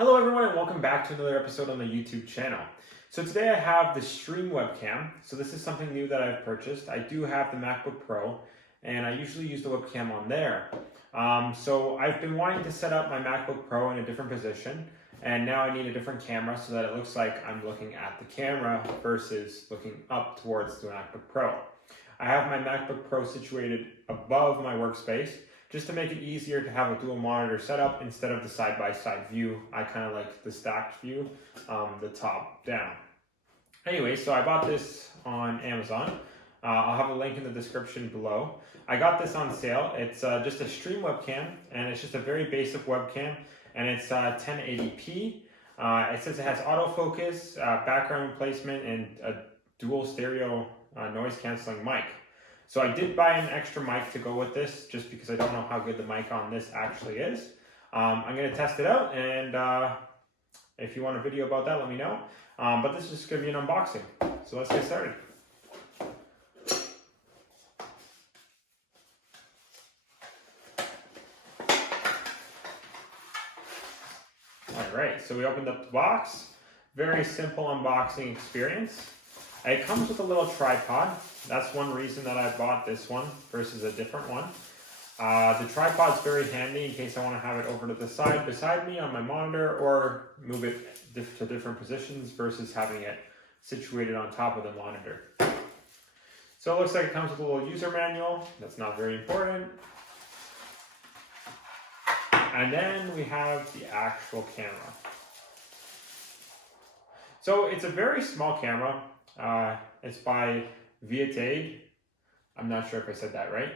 Hello everyone and welcome back to another episode on the YouTube channel. So today I have the Stream webcam. So this is something new that I've purchased. I do have the MacBook Pro and I usually use the webcam on there. So I've been wanting to set up my MacBook Pro in a different position, and now I need a different camera so that it looks like I'm looking at the camera versus looking up towards the MacBook Pro. I have my MacBook Pro situated above my workspace, just to make it easier to have a dual monitor setup instead of the side-by-side view. I kind of like the stacked view, the top down. Anyway, so I bought this on Amazon. I'll have a link in the description below. I got this on sale. It's just a Stream webcam, and it's just a very basic webcam, and it's 1080p. It says it has autofocus, background replacement, and a dual stereo noise canceling mic. So I did buy an extra mic to go with this, just because I don't know how good the mic on this actually is. I'm going to test it out, and if you want a video about that, let me know. But this is just going to be an unboxing. So let's get started. Alright, so we opened up the box. Very simple unboxing experience. It comes with a little tripod. That's one reason that I bought this one versus a different one. The tripod's very handy in case I want to have it over to the side beside me on my monitor, or move it to different positions versus having it situated on top of the monitor. So it looks like it comes with a little user manual. That's not very important. And then we have the actual camera. So it's a very small camera. It's by Vitade. I'm not sure if I said that right.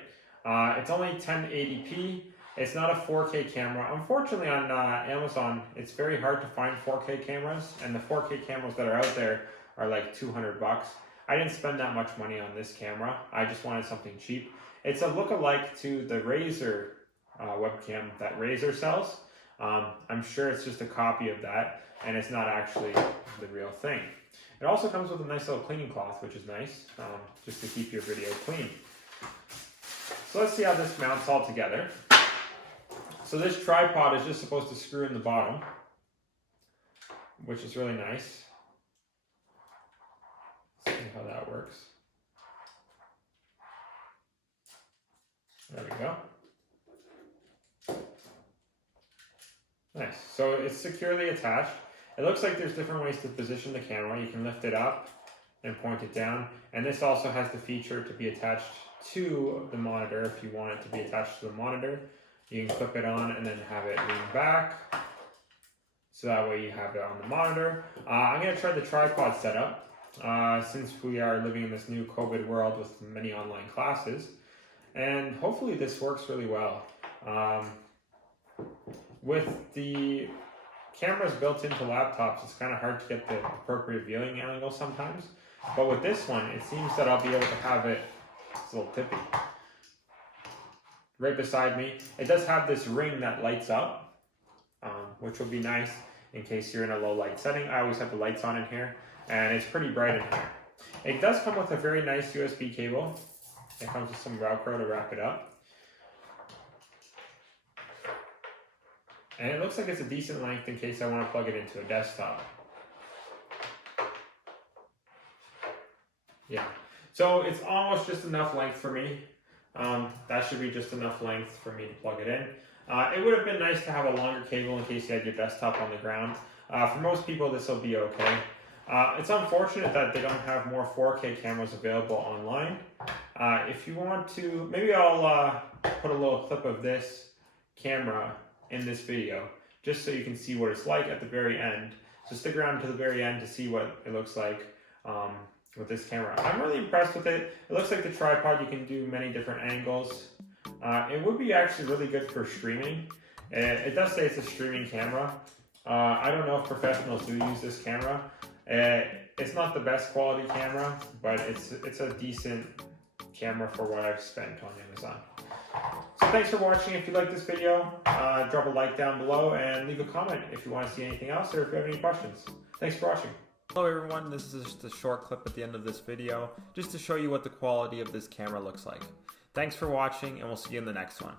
It's only 1080p. It's not a 4K camera. Unfortunately, on Amazon, it's very hard to find 4K cameras, and the 4K cameras that are out there are like $200 bucks. I didn't spend that much money on this camera. I just wanted something cheap. It's a lookalike to the Razer webcam that Razer sells. I'm sure it's just a copy of that, and it's not actually the real thing. It also comes with a nice little cleaning cloth, which is nice, just to keep your video clean. So let's see how this mounts all together. So this tripod is just supposed to screw in the bottom, which is really nice. Let's see how that works. There we go. Nice. So it's securely attached. It looks like there's different ways to position the camera. You can lift it up and point it down. And this also has the feature to be attached to the monitor. If you want it to be attached to the monitor, you can clip it on and then have it lean back. So that way you have it on the monitor. I'm going to try the tripod setup since we are living in this new COVID world with many online classes. And hopefully this works really well. With the cameras built into laptops, it's kind of hard to get the appropriate viewing angle sometimes. But with this one, it seems that I'll be able to have it, it's a little tippy, right beside me. It does have this ring that lights up, which will be nice in case you're in a low light setting. I always have the lights on in here, and it's pretty bright in here. It does come with a very nice USB cable. It comes with some Velcro to wrap it up. And it looks like it's a decent length in case I want to plug it into a desktop. Yeah, so it's almost just enough length for me. That should be just enough length for me to plug it in. It would have been nice to have a longer cable in case you had your desktop on the ground. For most people, this will be okay. It's unfortunate that they don't have more 4K cameras available online. If you want to, maybe I'll put a little clip of this camera in this video, just so you can see what it's like at the very end. So stick around to the very end to see what it looks like with this camera. I'm really impressed with it. It looks like the tripod, you can do many different angles. It would be actually really good for streaming. It does say it's a streaming camera. I don't know if professionals do use this camera. It's not the best quality camera, but it's a decent camera for what I've spent on Amazon. So thanks for watching. If you like this video, drop a like down below and leave a comment if you want to see anything else or if you have any questions. Thanks for watching. Hello everyone, this is just a short clip at the end of this video, just to show you what the quality of this camera looks like. Thanks for watching, and we'll see you in the next one.